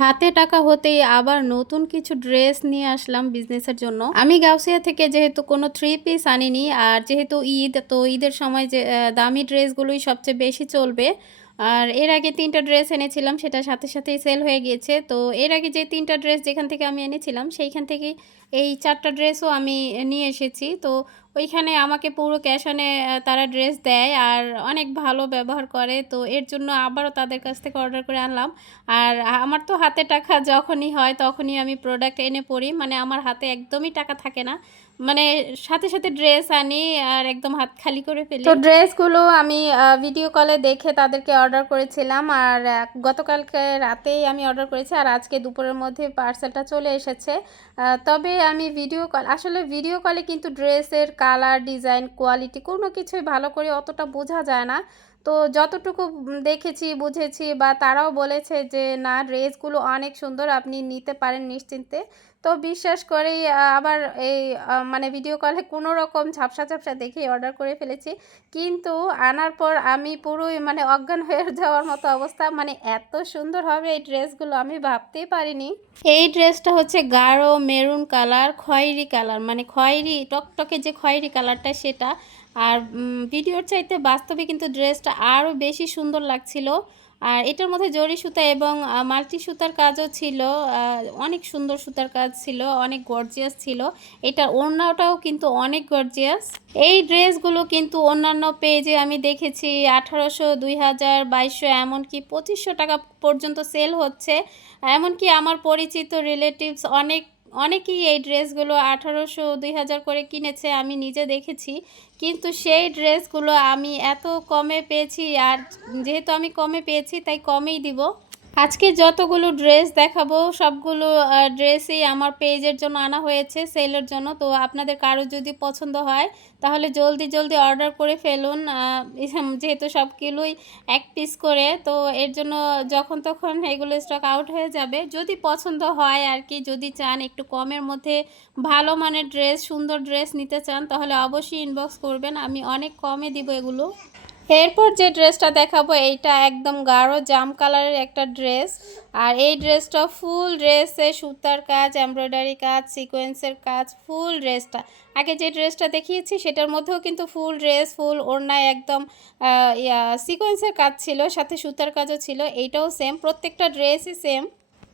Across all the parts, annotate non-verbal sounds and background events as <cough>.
হাতে টাকা হতেই আবার নতুন কিছু ড্রেস নিয়ে আসলাম বিজনেসের জন্য। আমি গাউসিয়া থেকে যেহেতু কোনো থ্রি পিস আনিনি, আর যেহেতু ঈদ, তো ঈদের সময় যে দামি ড্রেসগুলোই সবচেয়ে বেশি চলবে। আর এর আগে তিনটা ড্রেস এনেছিলাম সেটা সাথে সাথেই সেল হয়ে গিয়েছে। তো এর আগে যে তিনটা ড্রেস যেখান থেকে আমি এনেছিলাম, সেইখান থেকেই এই চারটা ড্রেসও আমি নিয়ে এসেছি। তো ওইখানে আমাকে পুরো ক্যাশ অনে তারা ড্রেস দেয় আর অনেক ভালো ব্যবহার করে। তো এর জন্য আবারও তাদের কাছ থেকে অর্ডার করে আনলাম। আর আমার তো হাতে টাকা যখনই হয় তখনই আমি প্রোডাক্ট এনে পড়ি মানে আমার হাতে একদমই টাকা থাকে না। মানে সাথে সাথে ড্রেস আনি আর একদম হাত খালি করে ফেলি। তো ড্রেসগুলো আমি ভিডিও কলে দেখে তাদেরকে অর্ডার করেছিলাম। আর গতকালকে রাতেই আমি অর্ডার করেছি। আর আজকে দুপুরের মধ্যে পার্সেলটা চলে এসেছে। তবে আমি ভিডিও কল আসলে ভিডিও কলে কিন্তু ড্রেসের কালার ডিজাইন কোয়ালিটি কোনো কিছুই ভালো করে অতটা বোঝা যায় না। তো যতটুকু দেখেছি, বুঝেছি বা তারাও বলেছে যে, না, ড্রেসগুলো অনেক সুন্দর, আপনি নিতে পারেন নিশ্চিন্তে। তো বিশ্বাস করেই আবার এই মানে ভিডিও কলে কোনো রকম ঝাপসা ঝাপসা দেখে অর্ডার করে ফেলেছি। কিন্তু আনার পর আমি পুরোই মানে অজ্ঞান হয়ে <laughs> যাওয়ার মতো অবস্থা। মানে এত সুন্দর হবে এই ড্রেসগুলো, আমি ভাবতেই পারিনি। এই ড্রেসটা হচ্ছে গাঢ় মেরুন কালার, খয়েরি কালার। মানে খয়েরি, টকটকে যে খয়েরি কালারটা, সেটা আর ভিডিওর চাইতে বাস্তবে কিন্তু ড্রেসটা আরও বেশি সুন্দর লাগছিল। আর এটার মধ্যে জরি সুতা এবং মাল্টি সুতার কাজও ছিল অনেক সুন্দর সুতার কাজ ছিল, অনেক গর্জিয়াস ছিল। এটার ওড়নাটাও কিন্তু অনেক গর্জিয়াস। এই ড্রেসগুলো কিন্তু অন্যান্য পেজে আমি দেখেছি, আঠারোশো, দুই হাজার, বাইশশো, এমনকি পঁচিশশো টাকা পর্যন্ত সেল হচ্ছে। এমনকি আমার পরিচিত রিলেটিভস অনেক অনেকেই এই ড্রেসগুলো আঠারোশো দুই হাজার করে কিনেছে, আমি নিজে দেখেছি। কিন্তু সেই ড্রেসগুলো আমি এত কমে পেয়েছি, আর যেহেতু আমি কমে পেয়েছি, তাই কমেই দিব। আজকে যতগুলো ড্রেস দেখাবো, সবগুলো ড্রেসই আমার পেজের জন্য আনা হয়েছে সেলের জন্য। তো আপনাদের কারও যদি পছন্দ হয়, তাহলে জলদি জলদি অর্ডার করে ফেলুন। যেহেতু সবগুলোই এক পিস করে, তো এর জন্য যখন তখন এগুলো স্টক আউট হয়ে যাবে। যদি পছন্দ হয় আর কি, যদি চান একটু কমের মধ্যে ভালো মানের ড্রেস সুন্দর ড্রেস নিতে চান, তাহলে অবশ্যই ইনবক্স করবেন। আমি অনেক কমে দিব এগুলো। এরপর যে ড্রেসটা দেখাবো, এইটা একদম গাঢ় জাম কালারের একটা ড্রেস। আর এই ড্রেসটা ফুল ড্রেসে সুতার কাজ, এমব্রয়ডারি কাজ, সিকোয়েন্সের কাজ, ফুল ড্রেসটা। আগে যে ড্রেসটা দেখিয়েছি, সেটার মধ্যেও কিন্তু ফুল ড্রেস, ফুল ওড়নায় একদম সিকোয়েন্সের কাজ ছিল, সাথে সুতার কাজও ছিল, এইটাও সেম প্রত্যেকটা ড্রেসই সেম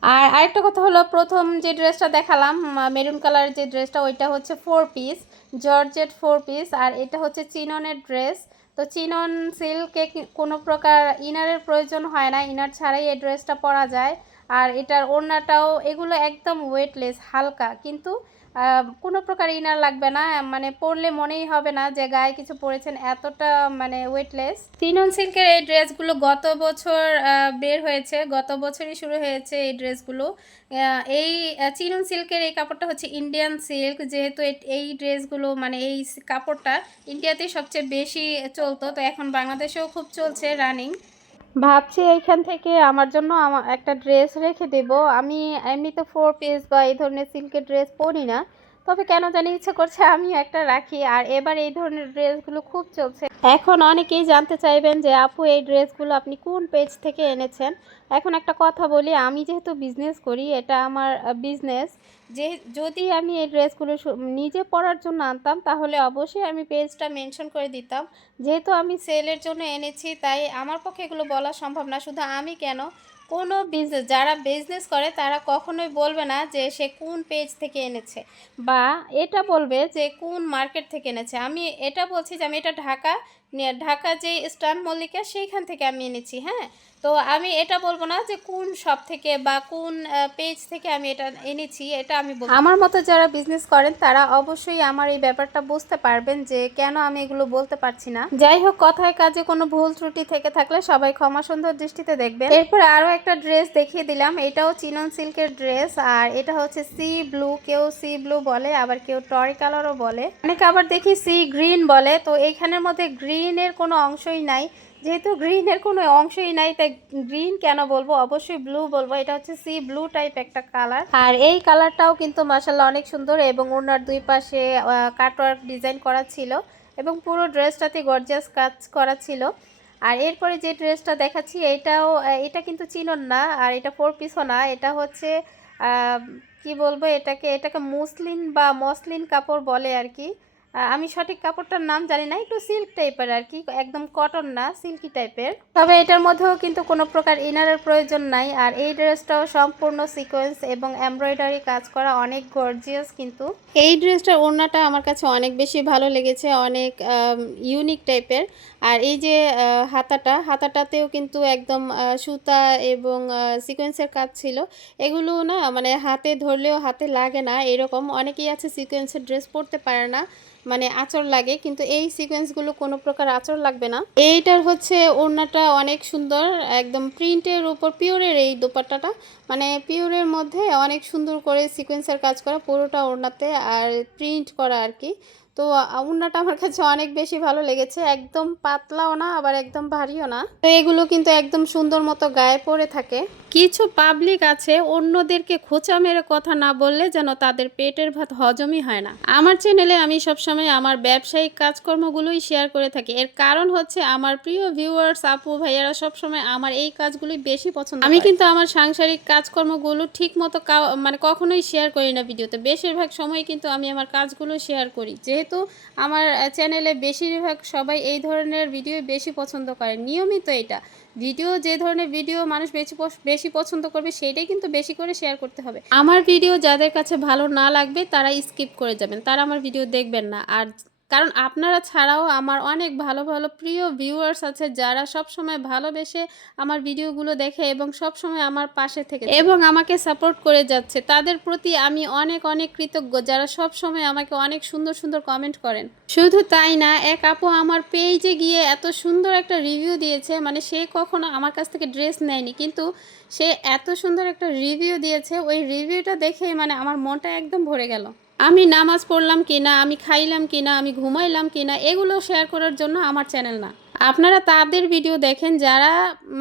আর আরেকটা কথা হলো, প্রথম যে ড্রেসটা দেখালাম মেরুন কালারের যে ড্রেসটা, ওইটা হচ্ছে four piece georgette four piece আর এটা হচ্ছে চিননের ড্রেস। তো চিনন সিল্কে কোনো প্রকার ইনারের প্রয়োজন হয় না, ইনার ছাড়াই এই ড্রেসটা পরা যায়। আর এটার ওড়নাটাও, এগুলো একদম ওয়েটলেস হালকা। কিন্তু কোনো প্রকার ইনার লাগবে না মানে পরলে মনেই হবে না যে গায়ে কিছু পরেছেন এতটা মানে ওয়েটলেস চিনন সিল্কের এই ড্রেসগুলো গত বছর বের হয়েছে, গত বছরই শুরু হয়েছে এই ড্রেসগুলো। এই চিনন সিল্কের এই কাপড়টা হচ্ছে ইন্ডিয়ান সিল্ক, যেহেতু এই ড্রেসগুলো মানে এই কাপড়টা ইন্ডিয়াতেই সবচেয়ে বেশি চলতো, তো এখন বাংলাদেশেও খুব চলছে রানিং। ভাবছি এইখান থেকে আমার জন্য একটা ড্রেস রেখে দেব। আমি এমনিতে ফোর পিস বা এই ধরনের সিল্কের ড্রেস পরি না। তবে কেন জানি ইচ্ছে করছে আমি একটা রাখি। আর এবার এই ধরনের ড্রেসগুলো খুব চলছে। এখন অনেকেই জানতে চাইবেন যে, আপু, এই ড্রেসগুলো আপনি কোন পেজ থেকে এনেছেন? এখন একটা কথা বলি, আমি যেহেতু বিজনেস করি, এটা আমার বিজনেস যে, যদি আমি এই ড্রেসগুলো নিজে পরার জন্য আনতাম, তাহলে অবশ্যই আমি পেজটা মেনশন করে দিতাম। যেহেতু আমি সেলের জন্য এনেছি, তাই আমার পক্ষে এগুলো বলা সম্ভব না। শুধু আমি কেন? কোনো বিজনেস যারা বিজনেস করে, তারা কখনোই বলবে না যে সে কোন পেজ থেকে এনেছে বা এটা বলবে যে কোন মার্কেট থেকে এনেছে। আমি এটা বলছি যে আমি এটা ঢাকা ঢাকা যে স্টান মল্লিকা, সেইখান থেকে আমি এনেছি হ্যাঁ? তো আমি এটা বলব না যে কোন শপ থেকে বা কোন পেজ থেকে আমি এটা এনেছি, এটা আমি বলব আমার মতো যারা বিজনেস করেন, তারা অবশ্যই আমার এই ব্যাপারটা বুঝতে পারবেন যে কেন আমি এগুলো বলতে পারছি না। যাই হোক, কথায় কাজে কোনো ভুল ত্রুটি থেকে থাকলে সবাই ক্ষমা সুন্দর দৃষ্টিতে দেখবেন। এরপরে আরও একটা ড্রেস দেখিয়ে দিলাম, এটাও চিনন সিল্কের ড্রেস আর এটা হচ্ছে সি ব্লু কেউ সি ব্লু বলে, আবার কেউ টরি কালারও বলে। অনেকে আবার দেখি সি গ্রিন বলে, তো এইখানের মধ্যে গ্রিনের কোনো অংশই নাই। যেহেতু গ্রিনের কোনো অংশই নাই, তাই গ্রিন কেন বলব? অবশ্যই ব্লু বলব। এটা হচ্ছে সি ব্লু টাইপ একটা কালার। আর এই কালারটাও কিন্তু মাসাল্লাহ অনেক সুন্দর এবং ওনার দুই পাশে কাটওয়ার্ক ডিজাইন করা ছিল এবং পুরো ড্রেসটাতে গর্জিয়াস কাজ করা ছিল। আর এরপরে যে ড্রেসটা দেখাচ্ছি, এটাও এটা কিন্তু চিনন না, আর এটা ফোর পিসও না। এটা হচ্ছে কি বলব এটাকে? এটাকে মুসলিন বা মসলিন কাপড় বলে আর কি। আমি সঠিক কাপড়টার নাম জানি না, একটু সিল্ক টাইপের আর কি, একদম কটন না সিল্কি টাইপের তবে এটার মধ্যেও কিন্তু কোনো প্রকার ইনারের প্রয়োজন নাই, আর এই ড্রেসটাও সম্পূর্ণ সিকোয়েন্স এবং এমব্রয়ডারি কাজ করা অনেক গর্জিয়াস কিন্তু। এই ড্রেসটার ওড়নাটা আমার কাছে অনেক বেশি ভালো লেগেছে, অনেক ইউনিক টাইপের আর এই যে হাতাটা, হাতাটাতেও কিন্তু একদম সুতা এবং সিকোয়েন্সের কাজ ছিল। এগুলো না মানে হাতে ধরলেও হাতে লাগে না, এরকম অনেকেই আছে সিকোয়েন্সের ড্রেস পরতে পারে না। মানে আঁচড় লাগে, কিন্তু এই সিকোয়েন্সগুলো কোনো প্রকার আঁচড় লাগবে না। এইটার হচ্ছে ওড়নাটা অনেক সুন্দর, একদম প্রিন্টের উপর পিওরের এই দোপাট্টাটা। মানে পিওরের মধ্যে অনেক সুন্দর করে সিকোয়েন্সের কাজ করা, পুরোটা ওড়নাতে আর প্রিন্ট করা আর কি। তো ওড়নাটা আমার কাছে অনেক বেশি ভালো লেগেছে। একদম পাতলাও না আবার একদম ভারীও না। তো এগুলো কিন্তু একদম সুন্দর মতো গায়ে পড়ে থাকে। কিছু পাবলিক আছে অন্যদেরকে খোঁচা মেরে কথা না বললে যেন তাদের পেটের ভাত হজমই হয় না। আমার চ্যানেলে আমি সবসময় আমার ব্যবসায়িক কাজকর্মগুলোই শেয়ার করে থাকি। এর কারণ হচ্ছে আমার প্রিয় ভিউয়ার্স আপু ভাইয়ারা সবসময় আমার এই কাজগুলোই বেশি পছন্দ আমি কিন্তু আমার সাংসারিক কাজকর্মগুলো ঠিক মতো মানে কখনোই শেয়ার করি না ভিডিওতে। বেশিরভাগ সময় কিন্তু আমি আমার কাজগুলো শেয়ার করি। যেহেতু আমার চ্যানেলে বেশিরভাগ সবাই এই ধরনের ভিডিও বেশি পছন্দ করে, নিয়মিত এটা। ভিডিও যে ধরনের ভিডিও মানুষ বেশি বেশি পছন্দ করবে সেটাই কিন্তু বেশি করে শেয়ার করতে হবে। আমার ভিডিও যাদের কাছে ভালো না লাগবে তারা স্কিপ করে যাবেন, তারা আমার ভিডিও দেখবেন না। আর কারণ আপনারা ছাড়াও আমার অনেক ভালো ভালো প্রিয় ভিউয়ার্স আছে যারা সব সময় ভালোবেসে আমার ভিডিওগুলো দেখে এবং সব সময় আমার পাশে থেকে এবং আমাকে সাপোর্ট করে যাচ্ছে। তাদের প্রতি আমি অনেক অনেক কৃতজ্ঞ যারা সব সময় আমাকে অনেক সুন্দর সুন্দর কমেন্ট করেন। শুধু তাই না, এক আপু আমার পেজে গিয়ে এত সুন্দর একটা রিভিউ দিয়েছে মানে সে কখনো আমার কাছ থেকে ড্রেস নেয়নি, কিন্তু সে এত সুন্দর একটা রিভিউ দিয়েছে, ওই রিভিউটা দেখে মানে আমার মনটা একদম ভরে গেল। আমি নামাজ পড়লাম কিনা, আমি খাইলাম কিনা, আমি ঘুমাইলাম কিনা, এগুলো শেয়ার করার জন্য আমার চ্যানেল না। আপনারা তাদের ভিডিও দেখেন, যারা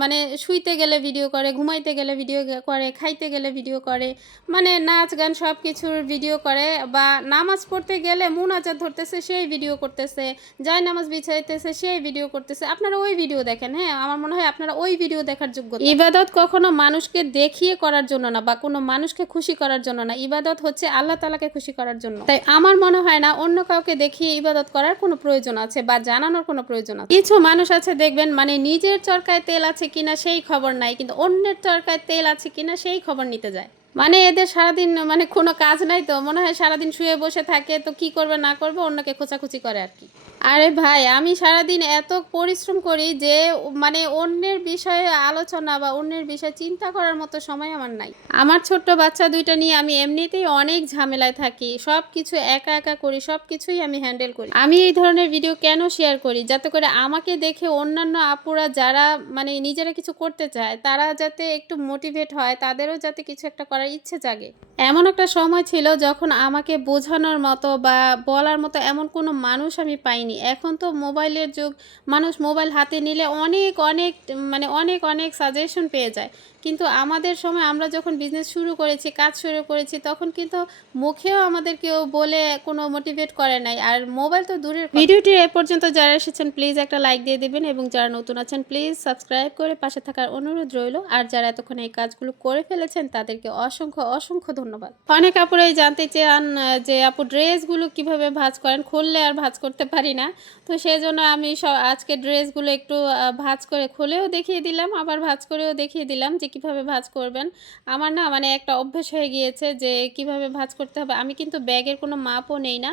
মানে শুইতে গেলে ভিডিও করে, ঘুমাইতে গেলে ভিডিও করে, খাইতে গেলে ভিডিও করে মানে নাচ গান সব কিছুর ভিডিও করে, বা নামাজ পড়তে গেলে মুনাজাত ধরতেছে, সেই ভিডিও করতেছে যায় নামাজ বিছাইতেছে, সেই ভিডিও করতেছে। আপনারা ওই ভিডিও দেখেন হ্যাঁ? আমার মনে হয় আপনারা ওই ভিডিও দেখার যোগ্য ইবাদত কখনো মানুষকে দেখিয়ে করার জন্য না, বা কোনো মানুষকে খুশি করার জন্য না। ইবাদত হচ্ছে আল্লাহ তালাকে খুশি করার জন্য। তাই আমার মনে হয় না অন্য কাউকে দেখিয়ে ইবাদত করার কোনো প্রয়োজন আছে, বা জানানোর কোনো প্রয়োজন আছে। কিছু মানুষ আছে, দেখবেন মানে নিজের চরকায় তেল আছে কিনা সেই খবর নাই, কিন্তু অন্যের চরকায় তেল আছে কিনা সেই খবর নিতে যায়। মানে এদের সারাদিন মানে কোনো কাজ নাই তো, মনে হয় সারাদিন শুয়ে বসে থাকে, তো কি করবে না করবে, অন্যকে খোঁচাখুচি করে আর কি। আরে ভাই, আমি সারাদিন এত পরিশ্রম করি যে মানে অন্যের বিষয়ে আলোচনা বা অন্যের বিষয়ে চিন্তা করার মতো সময় আমার নাই। আমার ছোট্ট বাচ্চা দুইটা নিয়ে আমি এমনিতেই অনেক ঝামেলায় থাকি। সব কিছু একা একা করি সব কিছুই আমি হ্যান্ডেল করি। আমি এই ধরনের ভিডিও কেন শেয়ার করি? যাতে করে আমাকে দেখে অন্যান্য আপুরা যারা মানে নিজেরা কিছু করতে চায়, তারা যাতে একটু মোটিভেট হয়, তাদেরও যাতে কিছু একটা করার ইচ্ছে জাগে। এমন একটা সময় ছিল যখন আমাকে বোঝানোর মতো বা বলার মতো এমন কোনো মানুষ আমি পাইনি। এখন তো মোবাইলের যুগ। মানুষ মোবাইল হাতে নিলে অনেক অনেক মানে অনেক অনেক সাজেশন পেয়ে যায়। কিন্তু আমাদের সময় আমরা যখন বিজনেস শুরু করেছি, কাজ শুরু করেছি, তখন কিন্তু মুখেও আমাদের কেউ বলে কোনো মোটিভেট করে নাই। আর মোবাইল তো দূরের ভিডিওটি এ পর্যন্ত যারা এসেছেন প্লিজ একটা লাইক দিয়ে দিবেন এবং যারা নতুন আছেন প্লিজ সাবস্ক্রাইব করে পাশে থাকার অনুরোধ রইল। আর যারা এতক্ষণ এই কাজগুলো করে ফেলেছেন, তাদেরকে অসংখ্য অসংখ্য ধন্যবাদ। অনেক আপুরাই জানতে চান যে আপু ড্রেসগুলো কীভাবে ভাঁজ করেন? খুললে আর ভাঁজ করতে পারি না। তো সেই জন্য আমি আজকে ড্রেসগুলো একটু ভাজ করে খুলেও দেখিয়ে দিলাম, আবার ভাজ করেও দেখিয়ে দিলাম যে কীভাবে ভাঁজ করবেন? আমার না মানে একটা অভ্যেস হয়ে গিয়েছে যে কীভাবে ভাঁজ করতে হবে। আমি কিন্তু ব্যাগের কোনো মাপও নেই না।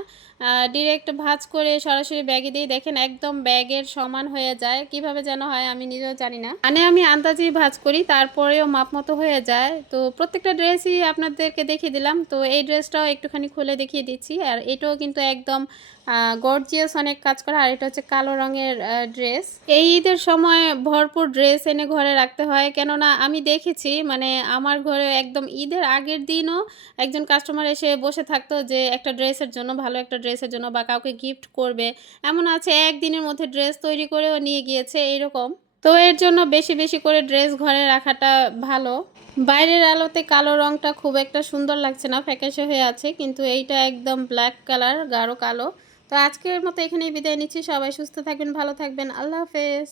ডিরেক্ট ভাঁজ করে সরাসরি ব্যাগে দিয়ে দেখেন একদম ব্যাগের সমান হয়ে যায়। কীভাবে যেন হয় আমি নিজেও জানি না। মানে আমি আন্দাজেই ভাঁজ করি, তারপরেও মাপ মতো হয়ে যায়। তো প্রত্যেকটা ড্রেসই আপনাদেরকে দেখিয়ে দিলাম। তো এই ড্রেসটাও একটুখানি খুলে দেখিয়ে দিচ্ছি। আর এটাও কিন্তু একদম গর্জিয়াস অনেক কাজ করা। আর এটা হচ্ছে কালো রঙের ড্রেস এই ঈদের সময় ভরপুর ড্রেস এনে ঘরে রাখতে হয়। কেননা আমি দেখেছি মানে আমার ঘরে একদম ঈদের আগের দিনও একজন কাস্টমার এসে বসে থাকতো যে একটা ড্রেসের জন্য, ভালো একটা ড্রেসের জন্য বা কাউকে গিফট করবে। এমন আছে একদিনের মধ্যে ড্রেস তৈরি করেও নিয়ে গিয়েছে এইরকম। তো এর জন্য বেশি বেশি করে ড্রেস ঘরে রাখাটা ভালো। বাইরের আলোতে কালো রংটা খুব একটা সুন্দর লাগছে না, ফ্যাকাশে হয়ে আছে, কিন্তু এইটা একদম ব্ল্যাক কালার গাঢ় কালো। তো আজকের মতো এখানেই বিদায় নিচ্ছি, সবাই সুস্থ থাকবেন, ভালো থাকবেন, আল্লাহ হাফেজ।